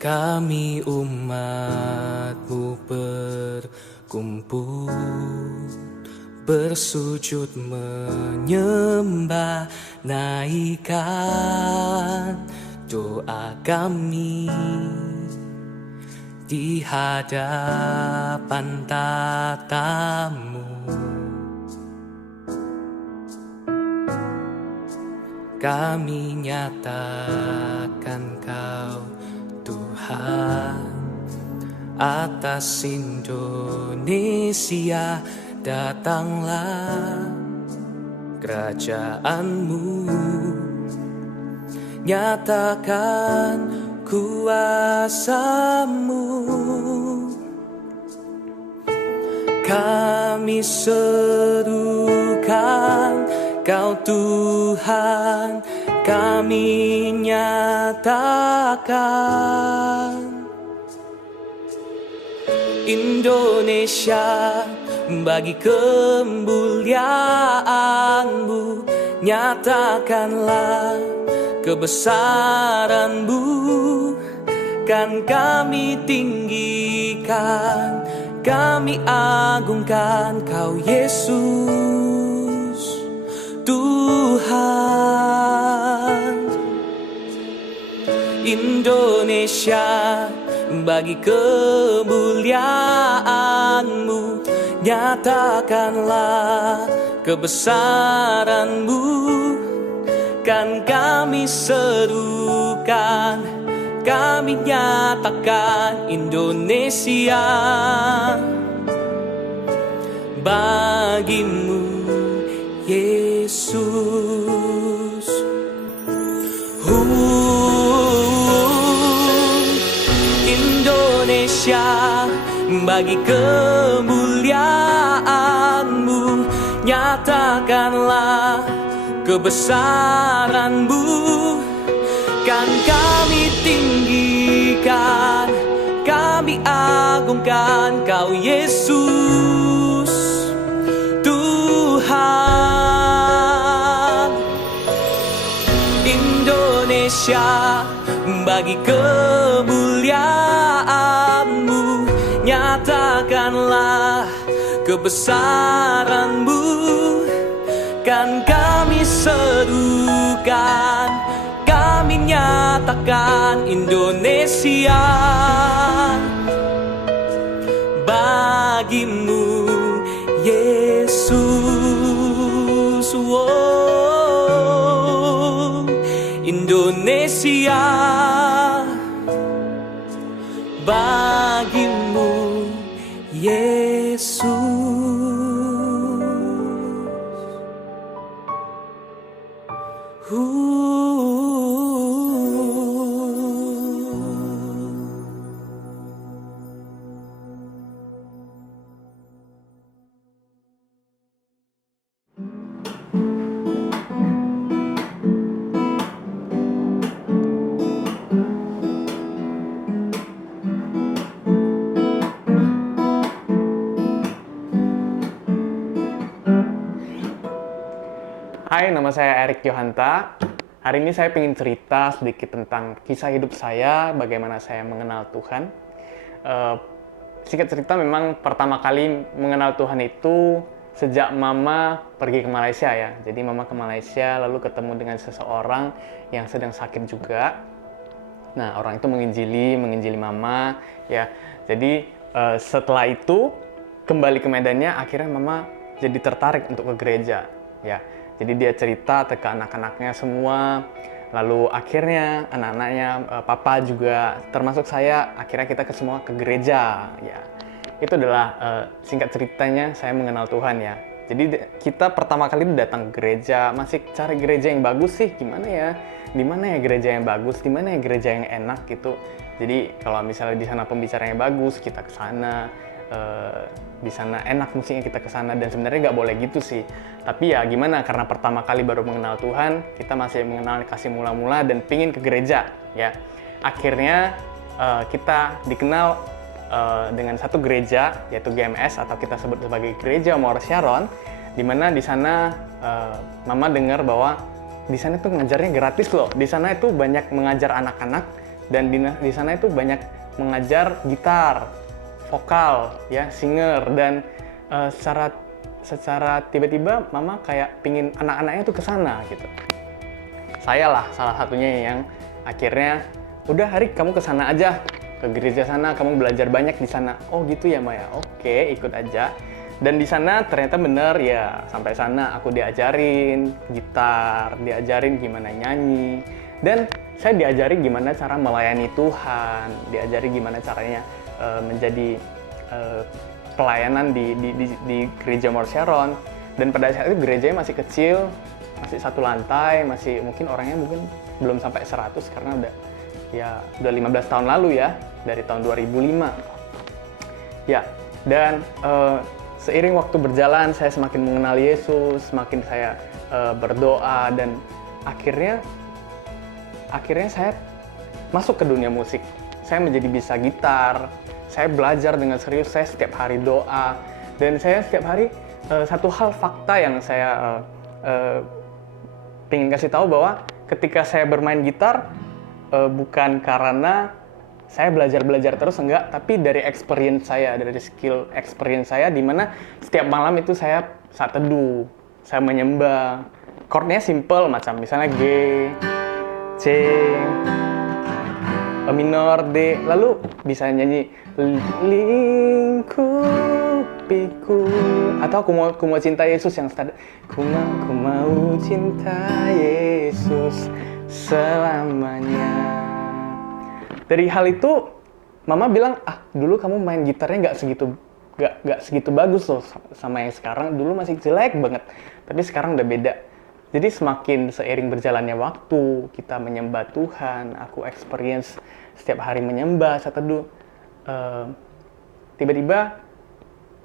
Kami umat-Mu berkumpul, bersujud menyembah, naikkan doa kami di hadapan tatamu. Kami nyatakan Kau Tuhan atas Indonesia. Datanglah kerajaan-Mu, nyatakan kuasa-Mu. Kami serukan Kau Tuhan, kami nyatakan Indonesia bagi kemuliaan-Mu, nyatakanlah kebesaran-Mu, kan kami tinggikan, kami agungkan Kau Yesus Tuhan. Indonesia bagi kemuliaan-Mu, nyatakanlah kebesaran-Mu, kan kami serukan, kami nyatakan Indonesia bagi-Mu Yesus. Indonesia bagi kemuliaan-Mu, nyatakanlah kebesaran-Mu, kan kami tinggikan, kami agungkan Kau Yesus Tuhan. Indonesia bagi kemuliaan-Mu, nyatakanlah kebesaran-Mu, kan kami serukan, kami nyatakan Indonesia bagi-Mu Yesus. Indonesia bagi-Mu Yesus. Hai, nama saya Erik Johanta. Hari ini saya ingin cerita sedikit tentang kisah hidup saya, bagaimana saya mengenal Tuhan. Singkat cerita, memang pertama kali mengenal Tuhan itu sejak Mama pergi ke Malaysia ya. Jadi Mama ke Malaysia lalu ketemu dengan seseorang yang sedang sakit juga. Nah, orang itu menginjili Mama ya. Jadi setelah itu kembali ke Medannya, akhirnya Mama jadi tertarik untuk ke gereja ya. Jadi dia cerita ke anak-anaknya semua, lalu akhirnya anak-anaknya, papa juga, termasuk saya, akhirnya kita semua ke gereja. Ya, itu adalah singkat ceritanya saya mengenal Tuhan ya. Jadi kita pertama kali datang ke gereja, masih cari gereja yang bagus sih, gimana ya? Di mana ya gereja yang bagus? Di mana ya gereja yang enak gitu? Jadi kalau misalnya di sana pembicaranya bagus, kita ke sana. Di sana enak musiknya, kita ke sana, dan sebenarnya nggak boleh gitu sih. Tapi ya gimana, karena pertama kali baru mengenal Tuhan, kita masih mengenal kasih mula-mula dan pingin ke gereja ya. Akhirnya kita dikenal dengan satu gereja, yaitu GMS atau kita sebut sebagai Gereja Mawar Sharon, di mana di sana Mama dengar bahwa di sana tuh ngajarnya gratis loh. Di sana itu banyak mengajar anak-anak dan di sana itu banyak mengajar gitar, vokal, ya, singer, dan secara tiba-tiba mama kayak pingin anak-anaknya tuh ke sana gitu. Saya lah salah satunya yang akhirnya, udah Harik kamu ke sana aja, ke gereja sana, kamu belajar banyak di sana. Oh gitu ya Maya, oke ikut aja. Dan di sana ternyata bener ya, sampai sana aku diajarin gitar, diajarin gimana nyanyi, dan saya diajari gimana cara melayani Tuhan, diajari gimana caranya menjadi pelayanan di gereja Mount Sharon. Dan pada saat itu gerejanya masih kecil, masih satu lantai, masih mungkin orangnya mungkin belum sampai 100 karena udah 15 tahun lalu ya, dari tahun 2005. Ya, dan seiring waktu berjalan saya semakin mengenal Yesus, semakin saya berdoa, dan akhirnya saya masuk ke dunia musik. Saya menjadi bisa gitar, saya belajar dengan serius, saya setiap hari doa, dan saya setiap hari satu hal fakta yang saya pengen kasih tahu bahwa ketika saya bermain gitar, bukan karena saya belajar terus, enggak, tapi dari experience saya, dari skill experience saya, di mana setiap malam itu saya saat teduh, saya menyembah. Chordnya simple, macam misalnya G, C, E minor, D, lalu bisa nyanyi lingkupiku, atau aku mau cinta Yesus yang standar, ku mau cinta Yesus selamanya. Dari hal itu mama bilang, dulu kamu main gitarnya nggak segitu bagus loh sama yang sekarang, dulu masih jelek banget, tapi sekarang udah beda. Jadi semakin seiring berjalannya waktu, kita menyembah Tuhan, aku experience setiap hari menyembah, saya teduh, tiba-tiba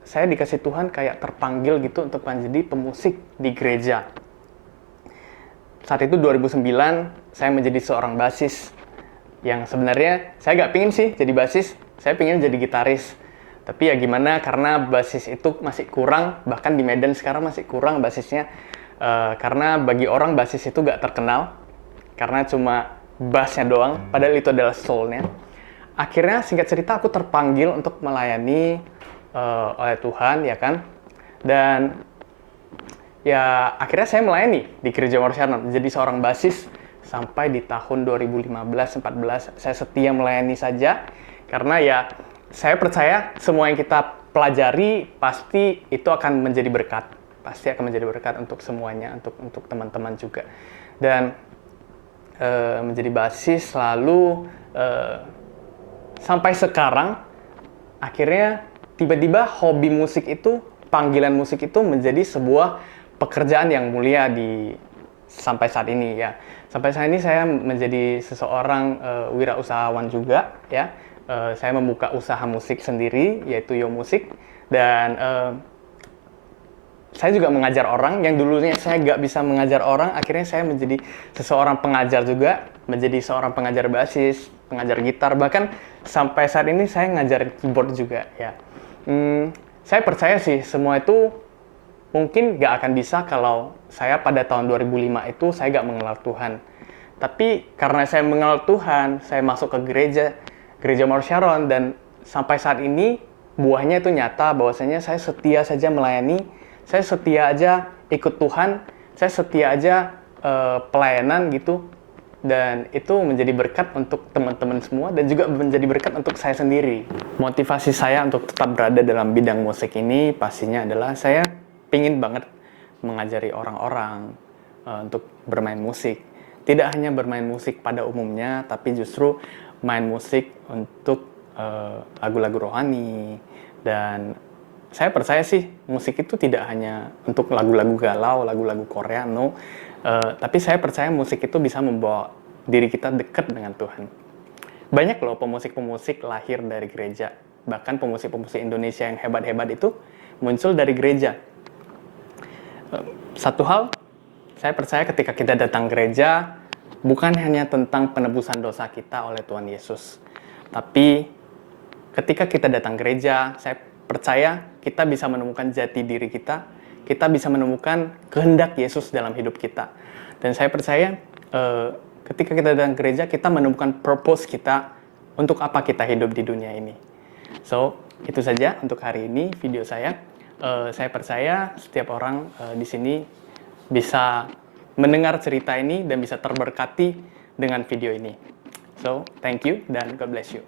saya dikasih Tuhan kayak terpanggil gitu untuk menjadi pemusik di gereja. Saat itu 2009, saya menjadi seorang basis, yang sebenarnya saya nggak pingin sih jadi basis, saya pingin jadi gitaris. Tapi ya gimana, karena basis itu masih kurang, bahkan di Medan sekarang masih kurang basisnya. Karena bagi orang basis itu gak terkenal, karena cuma bassnya doang, padahal itu adalah soul-nya. Akhirnya singkat cerita aku terpanggil untuk melayani oleh Tuhan, ya kan. Dan ya akhirnya saya melayani di gereja Mount Sharon, jadi seorang basis sampai di tahun 2015-14 saya setia melayani saja, karena ya saya percaya semua yang kita pelajari pasti itu akan menjadi berkat. Pasti akan menjadi berkat untuk semuanya, untuk teman-teman juga. Dan menjadi basis lalu sampai sekarang, akhirnya tiba-tiba hobi musik itu, panggilan musik itu menjadi sebuah pekerjaan yang mulia sampai saat ini ya. Sampai saat ini saya menjadi seseorang wirausahawan juga ya. Saya membuka usaha musik sendiri, yaitu Yo Musik, dan saya juga mengajar orang, yang dulunya saya nggak bisa mengajar orang, akhirnya saya menjadi seseorang pengajar juga, menjadi seorang pengajar basis, pengajar gitar, bahkan sampai saat ini saya ngajar keyboard juga ya. Saya percaya sih semua itu mungkin nggak akan bisa kalau saya pada tahun 2005 itu saya nggak mengenal Tuhan. Tapi karena saya mengenal Tuhan, saya masuk ke gereja Mount Sharon, dan sampai saat ini buahnya itu nyata, bahwasanya saya setia saja melayani, saya setia aja ikut Tuhan, saya setia aja pelayanan gitu, dan itu menjadi berkat untuk teman-teman semua, dan juga menjadi berkat untuk saya sendiri. Motivasi saya untuk tetap berada dalam bidang musik ini pastinya adalah saya pingin banget mengajari orang-orang untuk bermain musik. Tidak hanya bermain musik pada umumnya, tapi justru main musik untuk lagu-lagu rohani. Dan saya percaya sih musik itu tidak hanya untuk lagu-lagu galau, lagu-lagu Korea, no. Tapi saya percaya musik itu bisa membawa diri kita dekat dengan Tuhan. Banyak loh pemusik-pemusik lahir dari gereja. Bahkan pemusik-pemusik Indonesia yang hebat-hebat itu muncul dari gereja. Satu hal, saya percaya ketika kita datang gereja, bukan hanya tentang penebusan dosa kita oleh Tuhan Yesus. Tapi ketika kita datang gereja, saya percaya kita bisa menemukan jati diri kita bisa menemukan kehendak Yesus dalam hidup kita. Dan saya percaya ketika kita datang ke gereja, kita menemukan purpose kita untuk apa kita hidup di dunia ini. So, itu saja untuk hari ini video saya. Saya percaya setiap orang di sini bisa mendengar cerita ini dan bisa terberkati dengan video ini. So, thank you dan God bless you.